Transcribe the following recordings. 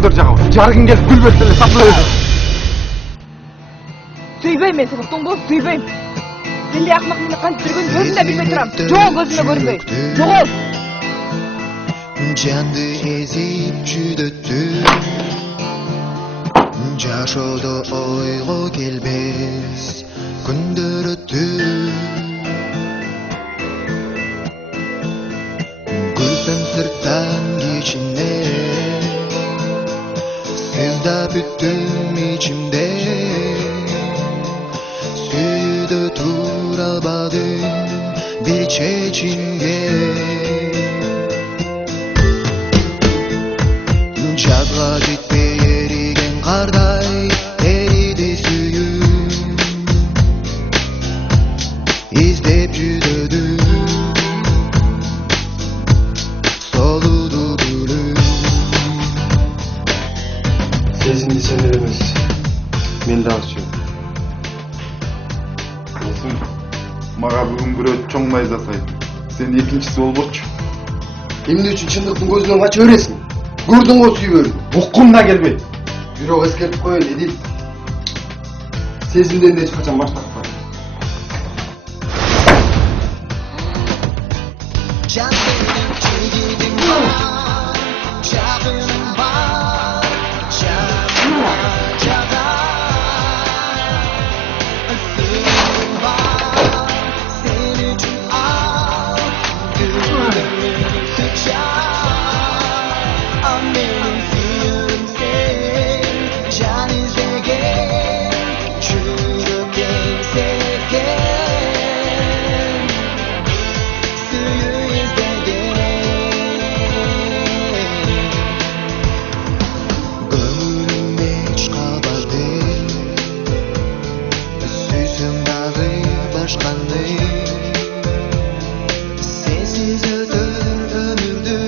гүлдөр жагабыз. Жаргын келип гүл берсе эле сатылып берет. Сүйбейм мен сени, уктуңбу? Сүйбейм. Сендей акмак мени кантип жүргөнүн өзүм да билбей турам. Жок, көзүмө көрүнбөй. Жогол. Жанды эзип жүдөттү, жашоодо ойго келбес күндөр өттү. Гүлдөн сырттан кичине сыздап бүттүм ичимде, сүйдө тура албадым бир чечимге. Жазга жетпей эриген кардай эриди сүйүүм, издеп жүдөдүм солуду гүлүм. Сезимди сен эле эмес, мен дагы сүйөм. Болсун, мага бүгүн бирөө чоң найза сайды. Сен экинчиси болбочу. Эмне үчүн чындыктын көзүнөн кача бересиң? Көрдүң го сүйбөдүм. Уккумда келбейт. Бирок эскертип коеюн, Эдил. Сезимден эч качан баш тартпа. Sensiz ötür ömürdü,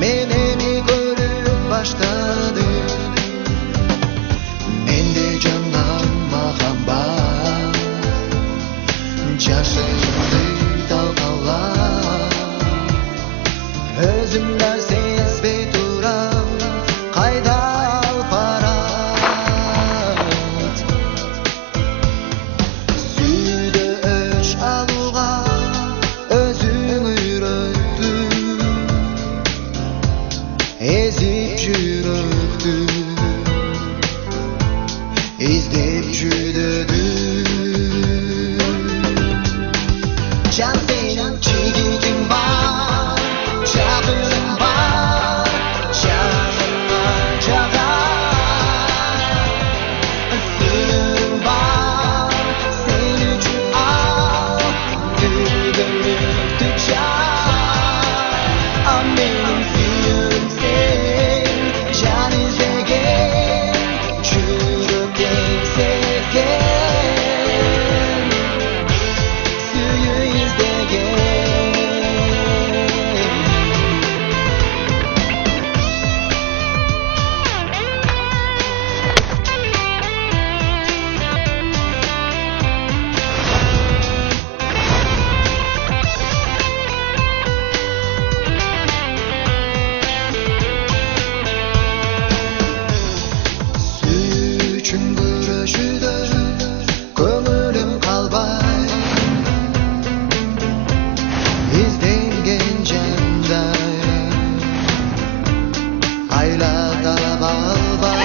meneni görüp başladı. Mende candan mahabbat, yaşayındı dalgalar. Özümden sezbey duram, kayda alparat. Süydü öç aluğa, özün üyröktü, ezip жүрөктү, издеп жүдөдү. Жан сенин чигитиң бар, жагың бар, жаныма жагар. Сүйүүң бар, сен үчүн ал күбөлүктү жар. Ал менин сүйүүм сен, жан издеген, жүрөктен sevген, сүйүү издеген. Сүйүү үчүн күрөшүүдө көңүлүм калбай, изденген жандай айла талап албай.